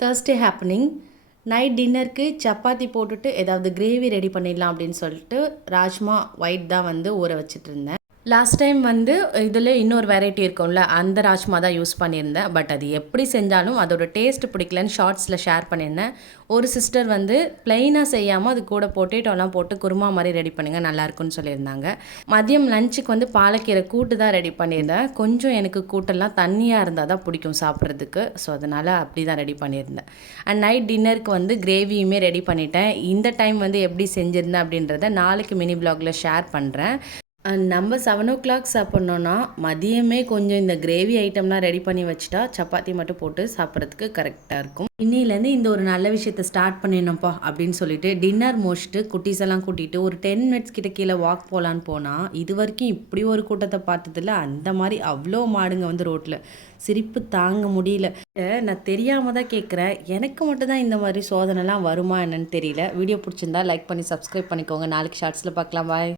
Thursday happening. Night டின்னருக்கு சப்பாத்தி போட்டுட்டு ஏதாவது கிரேவி ரெடி பண்ணிடலாம் அப்படின்னு சொல்லிட்டு ராஜ்மா ஒயிட் தான் வந்து ஊற வச்சுட்டு இருந்தேன். லாஸ்ட் டைம் வந்து இதில் இன்னொரு வெரைட்டி இருக்கும்ல, அந்த ராஜ்மா தான் யூஸ் பண்ணியிருந்தேன். பட் அது எப்படி செஞ்சாலும் அதோட டேஸ்ட் பிடிக்கலன்னு ஷார்ட்ஸில் ஷேர் பண்ணியிருந்தேன். ஒரு சிஸ்டர் வந்து ப்ளைனாக செய்யாமல் அது கூட பொட்டேட்டோலாம் போட்டு குருமா மாதிரி ரெடி பண்ணுங்க நல்லாயிருக்குன்னு சொல்லியிருந்தாங்க. மதியம் லஞ்சுக்கு வந்து பாலக்கீரை கூட்டு தான் ரெடி பண்ணியிருந்தேன். கொஞ்சம் எனக்கு கூட்டெல்லாம் தண்ணியாக இருந்தால் தான் பிடிக்கும் சாப்பிட்றதுக்கு. ஸோ அதனால் அப்படி தான் ரெடி பண்ணியிருந்தேன். அண்ட் நைட் டின்னருக்கு வந்து கிரேவியுமே ரெடி பண்ணிட்டேன். இந்த டைம் வந்து எப்படி செஞ்சுருந்தேன் அப்படின்றத நாளைக்கு மினி வ்ளாகில் ஷேர் பண்ணுறேன். நம்ம 7 o'clock சாப்பிட்ணுன்னா மதியமே கொஞ்சம் இந்த கிரேவி ஐட்டம்லாம் ரெடி பண்ணி வச்சுட்டா சப்பாத்தி மட்டும் போட்டு சாப்பிட்றதுக்கு கரெக்டாக இருக்கும். இன்னிலேருந்து இந்த ஒரு நல்ல விஷயத்தை ஸ்டார்ட் பண்ணிடணும்ப்பா அப்படின்னு சொல்லிட்டு டின்னர் முடிச்சுட்டு குட்டீஸ் எல்லாம் கூட்டிகிட்டு ஒரு 10 minutes கிட்ட கீழே வாக் போகலான்னு போனால் இது வரைக்கும் இப்படி ஒரு கூட்டத்தை பார்த்ததில்ல. அந்த மாதிரி அவ்வளோ மாடுங்க வந்து ரோட்டில், சிரிப்பு தாங்க முடியல. நான் தெரியாமல் தான் கேட்குறேன், எனக்கு மட்டும் தான் இந்த மாதிரி சோதனைலாம் வருமா என்னன்னு தெரியல. வீடியோ பிடிச்சிருந்தா லைக் பண்ணி சப்ஸ்கிரைப் பண்ணிக்கோங்க. நாளைக்கு ஷார்ட்ஸில் பார்க்கலாம். பாய்.